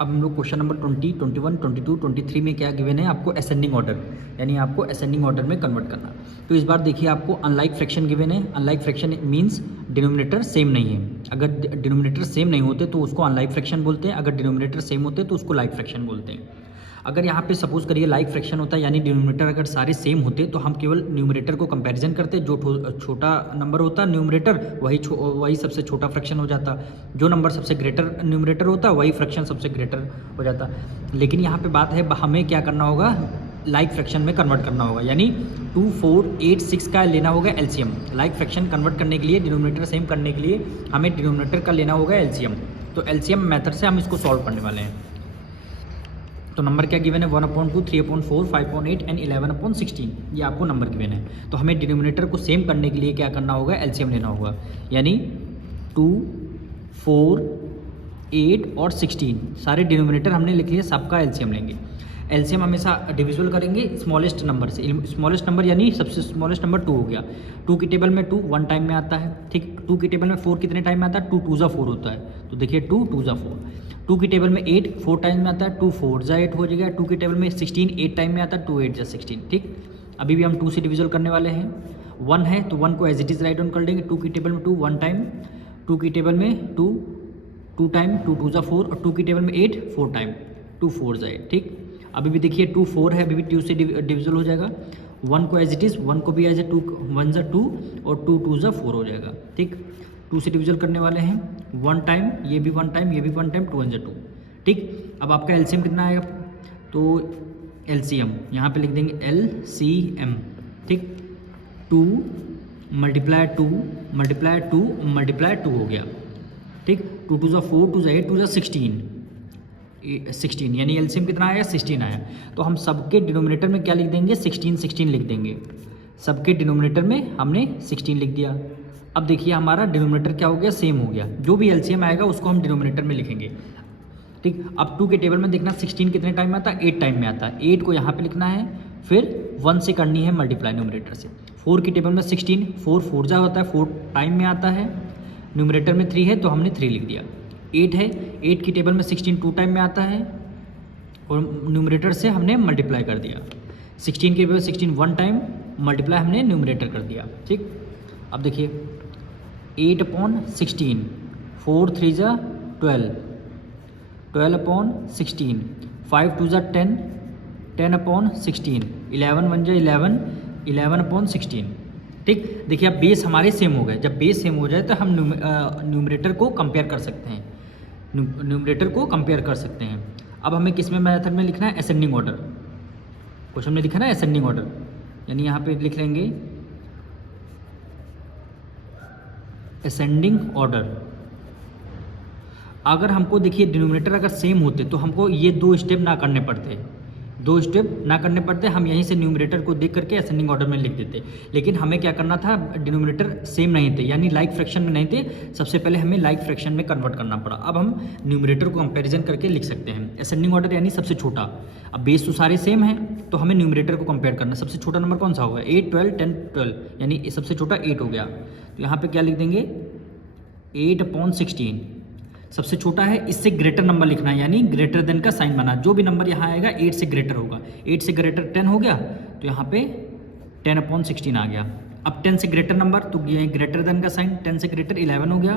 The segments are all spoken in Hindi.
अब हम लोग क्वेश्चन नंबर 20, 21, 22, 23 में क्या गिवन है आपको असेंडिंग ऑर्डर, यानी आपको असेंडिंग ऑर्डर में कन्वर्ट करना। तो इस बार देखिए आपको अनलाइक फ्रैक्शन गिवन है। Unlike fraction means denominator same नहीं है। अगर डिनोमिनेटर सेम नहीं होते तो उसको अनलाइक फ्रैक्शन बोलते हैं, अगर डिनोमिनेटर सेम होते तो उसको लाइक फ्रैक्शन बोलते हैं। अगर यहाँ पे सपोज करिए लाइक फ्रैक्शन होता है, यानी डिनोमिनेटर अगर सारे सेम होते तो हम केवल न्यूमरेटर को कंपैरिजन करते, जो छोटा नंबर होता न्यूमरेटर वही सबसे छोटा फ्रैक्शन हो जाता, जो नंबर सबसे ग्रेटर न्यूमरेटर होता वही फ्रैक्शन सबसे ग्रेटर हो जाता। लेकिन यहाँ पे बात है हमें क्या करना होगा, लाइक फ्रैक्शन में कन्वर्ट करना होगा, यानी 2, 4, 8, 6 का लेना होगा एलसीएम। लाइक फ्रैक्शन कन्वर्ट करने के लिए, डिनोमिनेटर सेम करने के लिए हमें डिनोमिनेटर का लेना होगा एलसीएम। तो एलसीएम मेथड से हम इसको सॉल्व करने वाले हैं। तो नंबर क्या गिवन है 1/2, 3/4, 5/8 एंड 11/16, ये आपको नंबर गिवन है। तो हमें डिनोमिनेटर को सेम करने के लिए क्या करना होगा, एलसीएम लेना होगा, यानी 2, 4, 8 और 16 सारे डिनोमिनेटर हमने लिख लिए, सबका एलसीएम लेंगे। एलसीएम हमेशा डिविजिबल करेंगे स्मॉलेस्ट नंबर से। स्मॉलेस्ट नंबर यानी सबसे स्मॉलेस्ट नंबर 2 हो गया। 2 की टेबल में 2 1 टाइम में आता है, ठीक। 2 की टेबल में 4 कितने टाइम में आता है, 2 2 4 होता है। तो देखिए 2 2 4। 2 की टेबल में 8 4 टाइम में आता है, 2 4 8 हो जाएगा। 2 की टेबल में 16 8 टाइम में आता है, 2 8 16, ठीक। अभी भी हम 2 से डिविजल करने वाले हैं। 1 है तो 1 को as it is write down कर लेंगे। 2 की टेबल में 2 1 टाइम, 2 की टेबल में 2 2 टाइम, 2 2 4 और 2 की टेबल में 8 4 टाइम, 2 4 8, ठीक। अभी भी देखिए 2 4 है, अभी भी 2 से डिविजल हो जाएगा। 1 को एज इट इज़, 1 को भी एज ए 2 1 2 और 2 2 4 हो जाएगा, ठीक। 2 से डिविजल करने वाले हैं। 1 टाइम, ये भी 1 टाइम, ये भी 1 टाइम, 2 1 2, ठीक। अब आपका एलसीएम कितना आएगा, तो एलसीएम यहाँ पे लिख देंगे एलसीएम, ठीक। 2 मल्टीप्लाई 2 मल्टीप्लाई 2 मल्टीप्लाई 2 हो गया, ठीक। 2 2 4, 2 8, 2 16, यानी एलसीएम कितना आया, 16 आया। तो हम सबके डिनोमिनेटर में क्या लिख देंगे, 16 16 लिख देंगे। सबके डिनोमिनेटर में हमने 16 लिख दिया। अब देखिए हमारा डिनोमिनेटर क्या हो गया, सेम हो गया। जो भी एलसीएम आएगा उसको हम डिनोमिनेटर में लिखेंगे, ठीक। अब 2 के टेबल में देखना 16 कितने टाइम में आता है, 8 टाइम में आता है। 8 को यहाँ पे लिखना है, फिर 1 से करनी है मल्टीप्लाई न्यूमरेटर से। 4 की टेबल में 16 4 4 जा होता है, 4 टाइम में आता है। न्यूमरेटर में 3 है तो हमने 3 लिख दिया। 8 है, 8 की टेबल में 16 2 टाइम में आता है और न्यूमरेटर से हमने मल्टीप्लाई कर दिया। 16 की टेबल 16 1 टाइम, मल्टीप्लाई हमने न्यूमरेटर कर दिया, ठीक। अब देखिए 8/16, 4 3 जा 12, 12/16, 5 2 जा 10, 10/16, 11 1 जा 11, 11/16, ठीक। देखिए अब बेस हमारे सेम हो गए। जब बेस सेम हो जाए तो हम न्यूमरेटर को कंपेयर कर सकते हैं, न्यूमरेटर को कंपेयर कर सकते हैं। अब हमें किस में मेथड में लिखना है, असेंडिंग ऑर्डर। क्वेश्चन में लिखा ना असेंडिंग ऑर्डर, यानी यहाँ पे लिख लेंगे असेंडिंग ऑर्डर। अगर हमको देखिए डिनोमिनेटर अगर सेम होते तो हमको ये 2 स्टेप ना करने पड़ते, 2 स्टेप ना करने पड़ते, हम यहीं से न्यूमरेटर को देख करके असेंडिंग ऑर्डर में लिख देते। लेकिन हमें क्या करना था, डिनोमिनेटर सेम नहीं थे, यानी लाइक फ्रैक्शन में नहीं थे। सबसे पहले हमें लाइक फ्रैक्शन में कन्वर्ट करना पड़ा। अब हम न्यूमरेटर को कंपैरिजन करके लिख सकते हैं। असेंडिंग ऑर्डर यानी सबसे छोटा। अब बेस तो सारे सेम हैं तो हमें न्यूमरेटर को कंपेयर करना। सबसे छोटा नंबर कौन सा होगा, 8 12 10 12, यानी सबसे छोटा 8 हो गया। तो यहाँ पर क्या लिख देंगे 8/16, सबसे छोटा है, इससे ग्रेटर नंबर लिखना है, यानी ग्रेटर देन का साइन बना। जो भी नंबर यहाँ आएगा 8 से ग्रेटर होगा। 8 से ग्रेटर 10 हो गया तो यहाँ पे 10/16 आ गया। अब 10 से ग्रेटर नंबर तो ये ग्रेटर देन का साइन, 10 से ग्रेटर 11 हो गया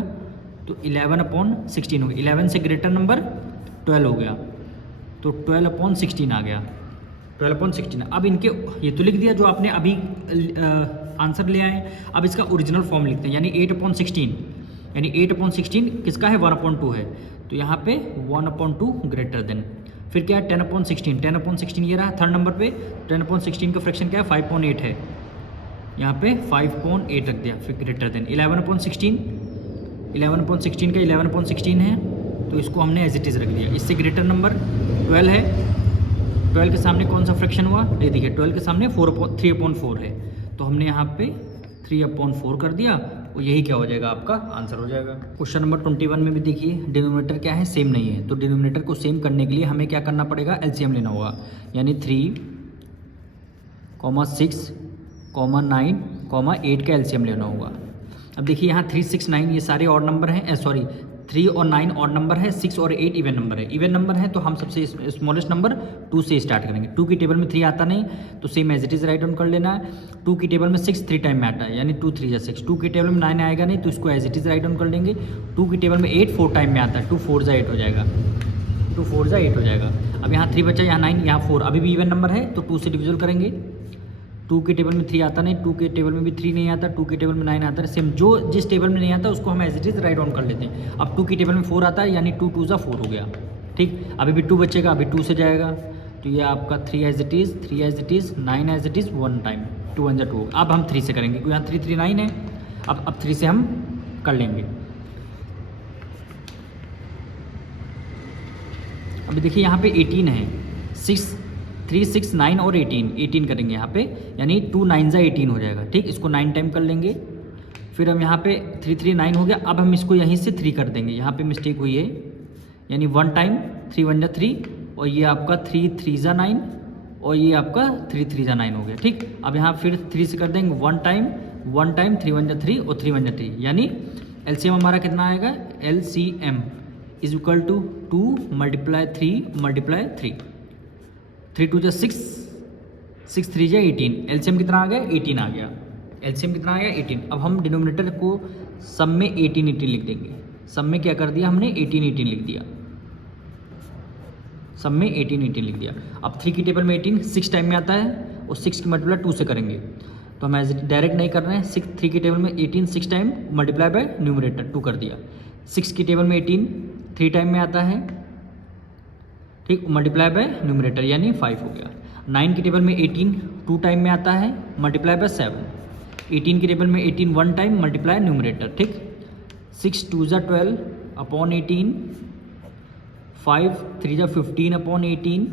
तो 11/16 हो गया। 11 से ग्रेटर नंबर 12 हो गया तो 12/16 आ गया, 12/16। अब इनके ये तो लिख दिया जो आपने अभी आंसर ले आए। अब इसका ओरिजिनल फॉर्म लिखते हैं, यानी 8/16, यानी 8/16 किसका है, 1/2 है। तो यहाँ पे 1/2 ग्रेटर देन, फिर क्या है 10/16, 10/16 ये रहा थर्ड नंबर पे। 10/16 का फ्रैक्शन क्या है, 5/8 है, यहाँ पे 5/8 रख दिया, फिर ग्रेटर देन 11/16, 11/16 का 11/16 है तो इसको हमने एज इट इज़ रख दिया। इससे ग्रेटर नंबर 12 है, 12 के सामने कौन सा फ्रैक्शन हुआ, ये देखिए 12 के सामने 3/4 है तो हमने यहाँ पे 3/4 कर दिया और यही क्या हो जाएगा, आपका आंसर हो जाएगा। क्वेश्चन नंबर 21 में भी देखिए डिनोमिनेटर क्या है, सेम नहीं है। तो डिनोमिनेटर को सेम करने के लिए हमें क्या करना पड़ेगा, एलसीएम लेना होगा, यानी 3, 6, 9, 8 का एलसीएम लेना होगा। अब देखिए यहाँ 3 6 9 ये सारे ऑड नंबर हैं, सॉरी 3 और 9 ऑड नंबर है, 6 और 8 इवन नंबर है। इवन नंबर है तो हम सबसे स्मॉलेस्ट नंबर 2 से स्टार्ट करेंगे। 2 की टेबल में 3 आता नहीं तो same as it is write down कर लेना है। 2 की टेबल में 6 3 टाइम में आता है, यानी 2 3 या 6। 2 की टेबल में 9 आएगा नहीं तो इसको as it is write down कर लेंगे। 2 की टेबल में 8 4 टाइम में आता है, 2 4 8 हो जाएगा, 2 4 8 हो जाएगा। अब यहाँ 3 बचा, यहाँ 9, यहाँ 4, अभी भी इवन नंबर है तो 2 से डिविजल करेंगे। 2 की टेबल में 3 आता नहीं, 2 के टेबल में भी 3 नहीं आता, 2 की टेबल में 9 आता है। सेम जो जिस टेबल में नहीं आता उसको हम as it is write down कर लेते हैं। अब 2 की टेबल में 4 आता है, यानी 2 2 ज़ा 4 हो गया, ठीक। अभी भी 2 बचेगा, अभी 2 से जाएगा तो ये आपका 3 as it is, 3 as it is, 9 as it is, 1 time, 2 1 2। अब हम 3 से करेंगे क्योंकि यहाँ 3 3 9 है। अब 3 से हम कर लेंगे। अभी देखिए यहाँ पे 18 है, 6 3 6 9 और 18 करेंगे यहाँ पे, यानी 2 9 ज़ा 18 हो जाएगा, ठीक। इसको 9 टाइम कर लेंगे। फिर हम यहाँ पे 3 3 9 हो गया। अब हम इसको यहीं से 3 कर देंगे, यहाँ पे मिस्टेक हुई है, यानी 1 टाइम, 3 1 ज़ा 3, और ये आपका 3 3 ज़ा 9, और ये आपका 3 3 ज़ा 9 हो गया, ठीक। अब यहाँ फिर 3 से कर देंगे 1 टाइम 3 1 ज़ा 3 और 3 1 ज़ा 3, यानी LCM हमारा कितना आएगा, LCM इज इक्वल टू 2 × 3 × 3, 3 2 ज़ा 6, 6 3 ज़ा 18, LCM कितना आ गया, 18 आ गया। LCM कितना आ गया, 18। अब हम डिनोमिनेटर को सम में 18 18 लिख देंगे। सम में क्या कर दिया हमने, 18 18 लिख दिया, सम में 18 18 लिख दिया। अब 3 की टेबल में 18 6 टाइम में आता है, और 6 की मल्टीप्लाई 2 से करेंगे तो हम एज डायरेक्ट नहीं कर रहे हैं। 3 की टेबल में 18 6 टाइम मल्टीप्लाई बाय न्यूमरेटर 2 कर दिया। 6 की टेबल में 18 3 टाइम में आता है, ठीक, मल्टीप्लाई बाय न्यूमरेटर यानी 5 हो गया। 9 की टेबल में 18 2 टाइम में आता है, मल्टीप्लाई बाय 7। 18 की टेबल में 18 1 टाइम, मल्टीप्लाई न्यूमरेटर, ठीक। 6 2 ज़ा 12 अपॉन 18, 5 3 ज़ा 15 अपॉन 18,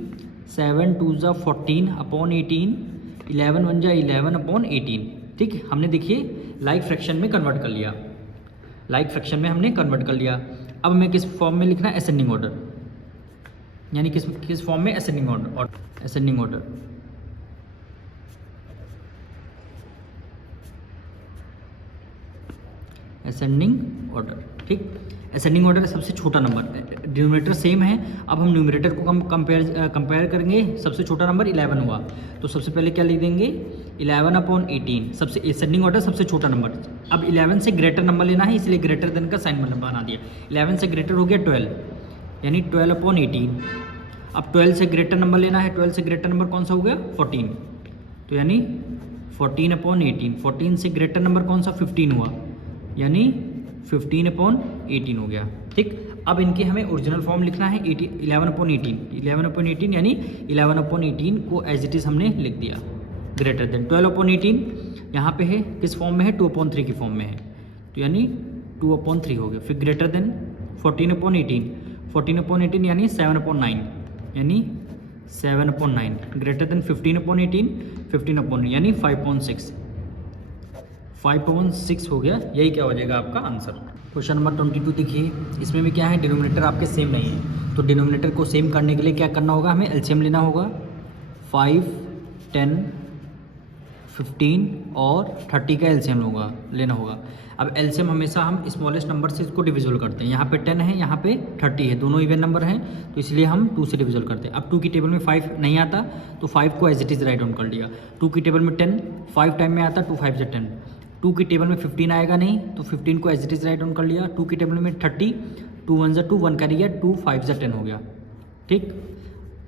7 2 ज़ा 14 अपॉन 18, 11 1 ज़ा 11 अपॉन 18, ठीक। हमने देखिए लाइक फ्रैक्शन में कन्वर्ट कर लिया, लाइक फ्रैक्शन में हमने कन्वर्ट कर लिया। अब हमें किस फॉर्म में लिखना है, असेंडिंग ऑर्डर, यानी किस फॉर्म में, ascending order, ascending order. Ascending order, ठीक। असेंडिंग ऑर्डर सबसे छोटा नंबर, डिनोमिनेटर सेम है। अब हम न्यूमरेटर को कंपेयर करेंगे। सबसे छोटा नंबर 11 हुआ तो सबसे पहले क्या लिख देंगे, 11 अपॉन 18, सबसे असेंडिंग ऑर्डर सबसे छोटा नंबर। अब 11 से ग्रेटर नंबर लेना है, इसलिए ग्रेटर देन का साइन बना दिया। 11 से ग्रेटर हो गया 12, यानी 12 अपॉन 18। अब 12 से ग्रेटर नंबर लेना है, 12 से ग्रेटर नंबर कौन सा हो गया, 14, तो यानी 14 अपॉन 18। 14 से ग्रेटर नंबर कौन सा, 15 हुआ, यानी 15 अपॉन 18 हो गया, ठीक। अब इनके हमें ओरिजिनल फॉर्म लिखना है, 11 अपॉन 18, 11 अपॉन 18 यानी 11 अपॉन 18 को एज इट इज़ हमने लिख दिया, ग्रेटर देन 12 अपॉन 18 यहाँ पे है, किस फॉर्म में है, 2 अपॉन 3 की फॉर्म में है, तो यानी 2 अपॉन 3 हो गया। फिर ग्रेटर देन 14 अपॉन 18, 14 अपॉन 18 यानी 7 अपॉन 9, यानी 7 upon 9, greater than 15 upon 18, 15 upon यानी 5.6, 5.6 हो गया। यही क्या हो जाएगा आपका आंसर। क्वेश्चन नंबर 22 देखिए, इसमें भी क्या है, डिनोमिनेटर आपके सेम नहीं है, तो डिनोमिनेटर को सेम करने के लिए क्या करना होगा, हमें एलसीएम लेना होगा। 5 10 15 और 30 का एलसीएम लेना होगा। अब एलसीएम हमेशा हम स्मॉलेस्ट नंबर से इसको डिविजल करते हैं। यहाँ पे 10 है, यहाँ पे 30 है, दोनों इवन नंबर हैं, तो इसलिए हम 2 से डिविजल करते हैं। अब 2 की टेबल में 5 नहीं आता तो 5 को as it is write down कर लिया। 2 की टेबल में 10 5 टाइम में आता, 2 5 से 10। 2 की टेबल में 15 आएगा नहीं तो 15 को as it is write down कर लिया। 2 की टेबल में 30, 2 1 से 2 1 कर गया, 2 5 से 10 हो गया, ठीक।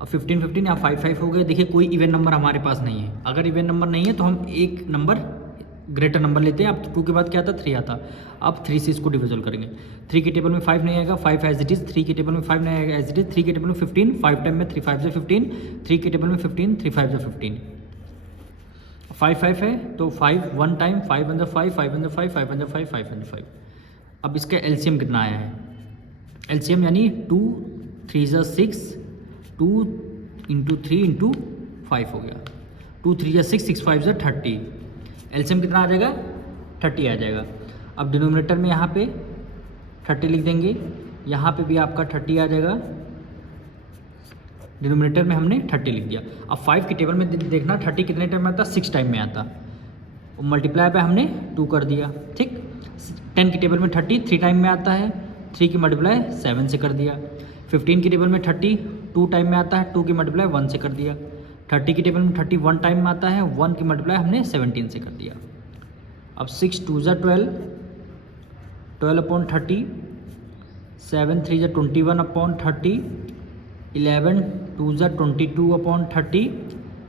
अब 15 15 या 5 5 हो गया। देखिए कोई इवन नंबर हमारे पास नहीं है, अगर इवन नंबर नहीं है तो हम एक नंबर ग्रेटर नंबर लेते हैं। अब 2 के बाद क्या आता, 3 आता। अब 3 से इसको डिविजल करेंगे। 3 की टेबल में 5 नहीं आएगा, 5 एज इट इज़। 3 की टेबल में 5 नहीं आएगा, एज इट इज़। 3 की टेबल में 15, 5 टाइम में 3 5 से 15, 3 की टेबल में 15, 3 5 से 15, 5 5 है तो 5 1 टाइम, 5 1 5, 5 1 5, 5 1 5, 5 1 5। अब इसका एलसीएम कितना आया है, एलसीएम यानी 2 3 से 6, 2 इंटू 3 इंटू 5 हो गया। 2 3 से 6, 6 5 से 30। एलसीएम कितना आ जाएगा, 30 आ जाएगा। अब डिनोमिनेटर में यहाँ पे 30 लिख देंगे, यहाँ पे भी आपका 30 आ जाएगा। डिनोमिनेटर में हमने 30 लिख दिया। अब 5 की टेबल में देखना 30 कितने टाइम में आता, 6 टाइम में आता, मल्टीप्लाई पे हमने 2 कर दिया, ठीक। 10 की टेबल में 30 3 टाइम में आता है, 3 की मल्टीप्लाई 7 से कर दिया। 15 की टेबल में 30 2 टाइम में आता है, 2 की मल्टीप्लाई 1 से कर दिया। 30 की टेबल में 30 1 टाइम में आता है, 1 की मल्टीप्लाई हमने 17 से कर दिया। अब 6 2 ज़ा 12, 12 अपॉन 30, 7 3 ज़ा 21 अपॉन 30, 11 2 ज़ा 22 अपॉन 30,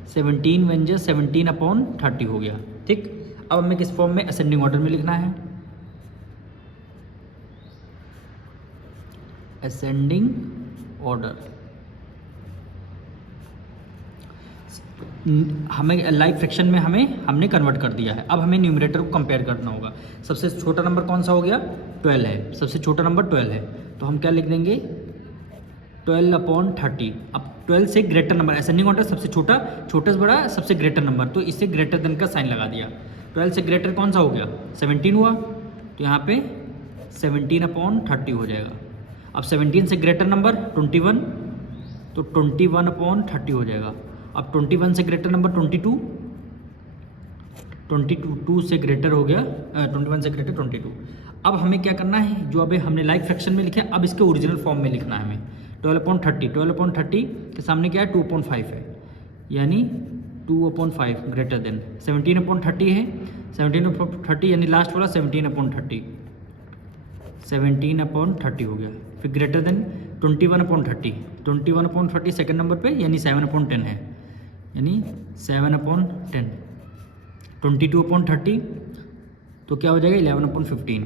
17 1 ज़ा 17 अपॉन 30 हो गया। ठीक, अब हमें किस फॉर्म में असेंडिंग ऑर्डर में लिखना है, असेंडिंग ऑर्डर। हमें लाइक फ्रैक्शन में हमने कन्वर्ट कर दिया है। अब हमें न्यूमरेटर को कंपेयर करना होगा। सबसे छोटा नंबर कौन सा हो गया, 12 है, सबसे छोटा नंबर 12 है, तो हम क्या लिख देंगे 12 अपॉन 30। अब 12 से ग्रेटर नंबर, असेंडिंग ऑर्डर सबसे छोटा, छोटे से बड़ा, सबसे ग्रेटर नंबर, तो इससे ग्रेटर देन का साइन लगा दिया। 12 से ग्रेटर कौन सा हो गया, 17 हुआ, तो यहाँ पे 17 अपॉन 30 हो जाएगा। अब 17 से ग्रेटर नंबर 21, तो 21 अपॉन 30 हो जाएगा। अब 21 से ग्रेटर नंबर 22, 2 से ग्रेटर हो गया, 21 से ग्रेटर 22। अब हमें क्या करना है, जो अभी हमने लाइक फ्रैक्शन में लिखा है, अब इसके ओरिजिनल फॉर्म में लिखना है हमें। 12 अपॉन 30, 12 अपॉन 30 के सामने क्या है, 2 अपॉन 5 है, यानी 2 अपॉन 5 ग्रेटर देन 17 अपॉन 30 है, 17 अपॉन 30 यानी लास्ट वाला 17 अपॉन 30, 17 अपॉन 30 हो गया। फिर greater than 21 upon 30, 21 upon 30 second number पे, यानी 7 अपॉन 10 है, यानी 7 अपॉन 10। 22 अपॉन 30 तो क्या हो जाएगा 11 अपॉन 15,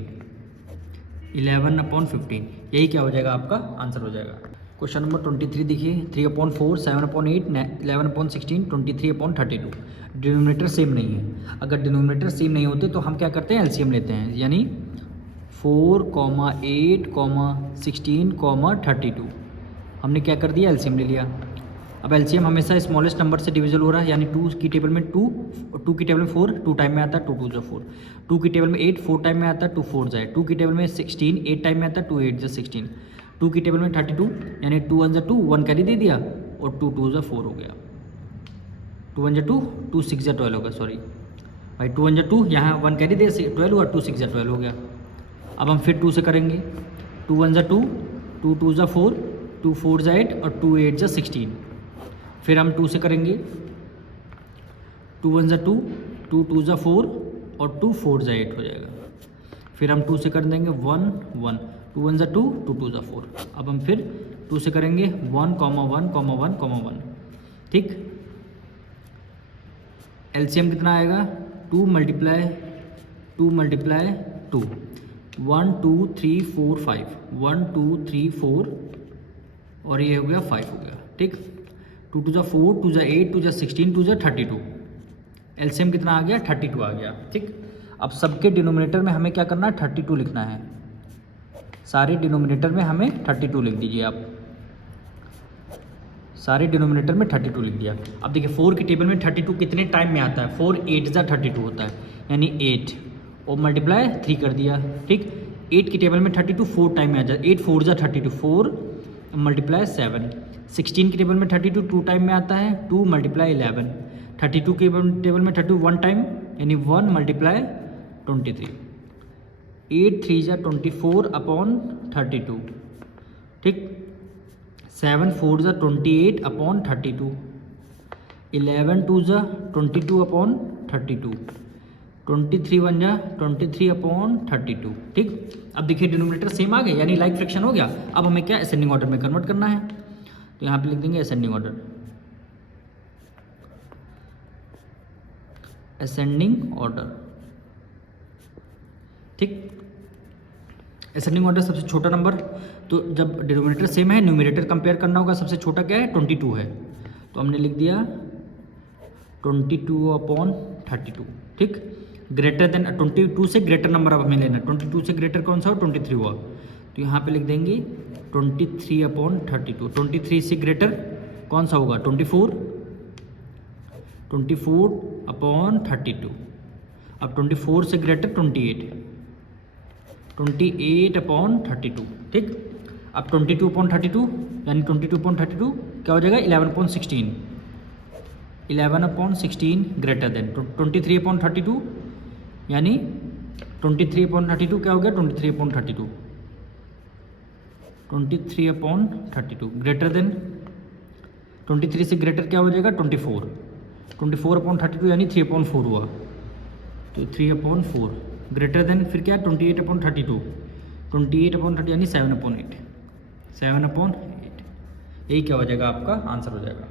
11 अपॉन 15, यही क्या हो जाएगा, आपका आंसर हो जाएगा। क्वेश्चन नंबर 23 देखिए, 3 upon 4, 7 upon 8, 11 upon 16, 23 upon 32। Denominator same नहीं है। अगर डिनोमिनेटर सेम नहीं होते तो हम क्या करते हैं, एलसीएम लेते हैं, यानी 4, 8, 16, 32। हमने क्या कर दिया, एलसीएम ले लिया। अब एलसीएम हमेशा स्मॉलेस्ट नंबर से डिविजल हो रहा है, यानी 2 की टेबल में 2, 2 की टेबल में 4, 2 टाइम में आता है, 2 2 जा 4, 2 की टेबल में 8, 4 टाइम में आता है, 2 4 जाए, 2 की टेबल में 16, 8 टाइम में आता है, 2 8 जा 16, 2 की टेबल में 32, यानी 2 1 जा 2, 1 कैरी दे दिया, और 2 2 जा 4 हो गया, 2 1 जा 2, 2 6 जा 12 होगा, सॉरी भाई 2 1 जा 2, यहाँ 1 कैरी दे 12 हुआ, 2 6 जा 12 हो गया। अब हम फिर 2 से करेंगे, 2 1 जा 2, 2 2 जा 4, 2 4 जा 8, और 2 8 जा 16। फिर हम 2 से करेंगे, 2 1 जा 2, 2 2 जा 4, और 2 4 जा 8 हो जाएगा। फिर हम 2 से कर देंगे 1 1, 2 1 जा 2, 2 2 जा 4। अब हम फिर 2 से करेंगे 1 1 1 1। ठीक, एलसीएम कितना आएगा, 2 मल्टीप्लाई 2 मल्टीप्लाई 2, 1 2 3 4 5, 1 2 3 4, और ये हो गया 5 हो गया। ठीक, 2 2 जा 4, 2 जा 8, 2 जा 16, 2 जा 32। एलसीएम कितना आ गया, 32 आ गया। ठीक, अब सबके डिनोमिनेटर में हमें क्या करना है, 32 लिखना है। सारे डिनोमिनेटर में हमें 32 लिख दीजिए आप, सारे डिनोमिनेटर में 32 लिख दिया। अब देखिए 4 की टेबल में 32 कितने टाइम में आता है, 4 8 जा 32 होता है, यानी 8 और मल्टीप्लाई 3 कर दिया। ठीक, 8 की टेबल में 32 4 टाइम में आ जाए, 8 4 जा 32, 4 मल्टीप्लाई 7। 16 की टेबल में 32 2 टाइम में आता है, 2 मल्टीप्लाई 11। 32 की टेबल में 32 1 टाइम, यानी 1 मल्टीप्लाई 23। 8 3 जा 24 अपॉन 32। ठीक, 7 4 जा 28 अपॉन 32, 11 2 जा 22 अपॉन 32, 23 1 जा 23 अपॉन 32। ठीक, अब देखिए डिनोमिनेटर सेम आ गए, यानी लाइक फ्रैक्शन हो गया। अब हमें क्या असेंडिंग ऑर्डर में कन्वर्ट करना है, तो यहाँ पे लिख देंगे असेंडिंग ऑर्डर, असेंडिंग ऑर्डर। ठीक, असेंडिंग ऑर्डर सबसे छोटा नंबर, तो जब डिनोमिनेटर सेम है न्यूमरेटर कंपेयर करना होगा, सबसे छोटा क्या है 22 है, तो हमने लिख दिया 22 अपॉन 32। ठीक, ग्रेटर देन 22 से ग्रेटर नंबर अब हमें लेना है, 22 से ग्रेटर कौन सा हो, 23 हुआ, तो यहाँ पे लिख देंगे 23 अपॉन 32। 23 से ग्रेटर कौन सा होगा, 24 अपॉन 32। अब 24 से ग्रेटर 28 अपॉन 32। ठीक, अब 22 अपॉन 32, यानी 22 अपॉन 32 क्या हो जाएगा, 11 upon 16, 11 upon 16 greater than 23 upon 32, यानी 23 अपॉन 32 क्या हो गया, 23 अपॉन 32। 23/32 ग्रेटर देन 23 से ग्रेटर क्या हो जाएगा 24, 24/32 यानी 3/4 हुआ, तो 3/4 ग्रेटर देन फिर क्या 28/32, 28/30 यानी 7/8, 7/8 यही क्या हो जाएगा आपका आंसर हो जाएगा।